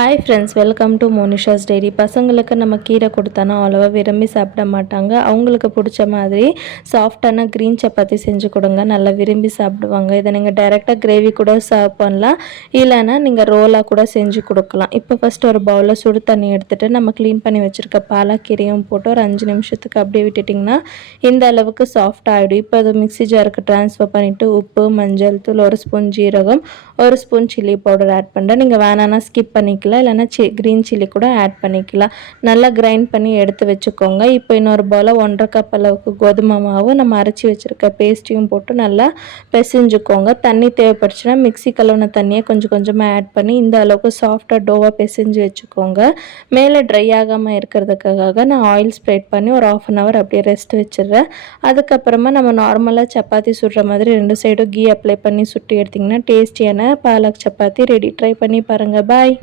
Hi friends, welcome to Monisha's diary. பசங்களுக்கு நம்ம கீரை கொடுத்தோன்னா அவ்வளோவா விரும்பி சாப்பிட மாட்டாங்க. அவங்களுக்கு பிடிச்ச மாதிரி சாஃப்டான க்ரீன் சப்பாத்தி செஞ்சு கொடுங்க, நல்லா விரும்பி சாப்பிடுவாங்க. இதை நீங்கள் டைரெக்டாக கிரேவி கூட சர்வ் பண்ணலாம், இல்லைன்னா நீங்கள் ரோலாக கூட செஞ்சு கொடுக்கலாம். இப்போ ஃபஸ்ட்டு ஒரு பவுலில் சுடு தண்ணி எடுத்துகிட்டு நம்ம க்ளீன் பண்ணி வச்சுருக்க பாலாக்கீரையும் போட்டு ஒரு 5 நிமிஷத்துக்கு அப்படியே விட்டுட்டிங்கன்னா இந்த அளவுக்கு சாஃப்ட் ஆகிடும். இப்போ அது மிக்ஸி ஜாருக்கு ட்ரான்ஸ்ஃபர் பண்ணிவிட்டு உப்பு, மஞ்சள் தூள், 1 ஸ்பூன் ஜீரகம், 1 ஸ்பூன் சில்லி பவுடர் ஆட் பண்ணுறேன். நீங்கள் வேணான்னா ஸ்கிப் பண்ணிக்கலாம், இல்லைன்னா க்ரீன் சில்லி கூட ஆட் பண்ணிக்கலாம். நல்லா கிரைண்ட் பண்ணி எடுத்து வச்சுக்கோங்க. இப்போ இன்னொரு பவுலில் 1.5 கப் அளவுக்கு கோதுமை மாவு, நம்ம அரைச்சி வச்சுருக்க பேஸ்ட்டையும் போட்டு நல்லா பிசைஞ்சுக்கோங்க. தண்ணி தேவைப்பட்டுச்சுன்னா மிக்ஸி கழுவுன தண்ணியை கொஞ்சம் கொஞ்சமாக ஆட் பண்ணி இந்த அளவுக்கு சாஃப்டாக டோவாக பிசைஞ்சு வச்சுக்கோங்க. மேலே ட்ரை ஆகாமல் இருக்கிறதுக்காக நான் ஆயில் ஸ்ப்ரெட் பண்ணி ஒரு 1/2 அன் ஹவர் அப்படியே ரெஸ்ட் வச்சிடுறேன். அதுக்கப்புறமா நம்ம நார்மலாக சப்பாத்தி சுடுற மாதிரி 2 சைடும் கீ அப்ளை பண்ணி சுட்டு எடுத்திங்கன்னா டேஸ்டியான பாலக் சப்பாத்தி ரெடி. ட்ரை பண்ணி பாருங்கள். பாய்.